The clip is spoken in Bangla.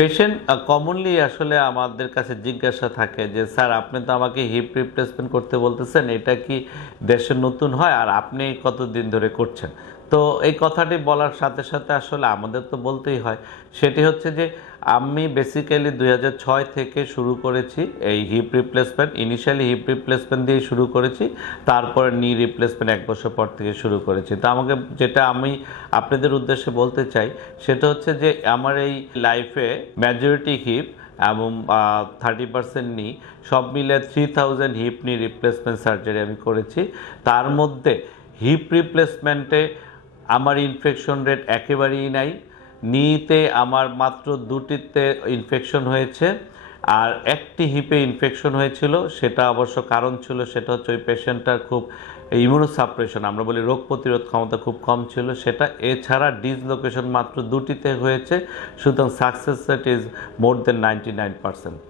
পেশেন্ট কমনলি আসলে আমাদের কাছে জিজ্ঞাসা থাকে যে স্যার আপনি তো আমাকে হিপ রিপ্লেসমেন্ট করতে বলতেছেন, এটা কি দেশে নতুন হয় আর আপনি কতদিন ধরে করছেন? তো এই কথাটি বলার সাথে সাথে আসলে আমাদের তো বলতেই হয়, সেটি হচ্ছে যে আমি বেসিক্যালি 2006 থেকে শুরু করেছি এই hip replacement. Initially hip replacement দিয়ে শুরু করেছি, তারপরে নি রিপ্লেসমেন্ট 1 বছর পর থেকে শুরু করেছি। তো আমাকে যেটা আমি আপনাদের উদ্দেশ্যে বলতে চাই সেটা হচ্ছে যে আমার এই লাইফে মেজরিটি হিপ এবং 30% নি, সব মিলে 3000 হিপ নি রিপ্লেসমেন্ট সার্জারি আমি করেছি। তার মধ্যে হিপ রিপ্লেসমেন্টে আমার ইনফেকশন রেট একেবারেই নাই। নিতে আমার মাত্র 2টিতে ইনফেকশন হয়েছে, আর একটি হিপে ইনফেকশন হয়েছিল, সেটা অবশ্য কারণ ছিল, সেটা হচ্ছে ওই পেশেন্টটার খুব ইমিউনোসাপ্রেশন, আমরা বলি রোগ প্রতিরোধ ক্ষমতা খুব কম ছিল সেটা। এছাড়া ডিসলোকেশন মাত্র 2টিতে হয়েছে, সুতরাং success rate is more than 99%।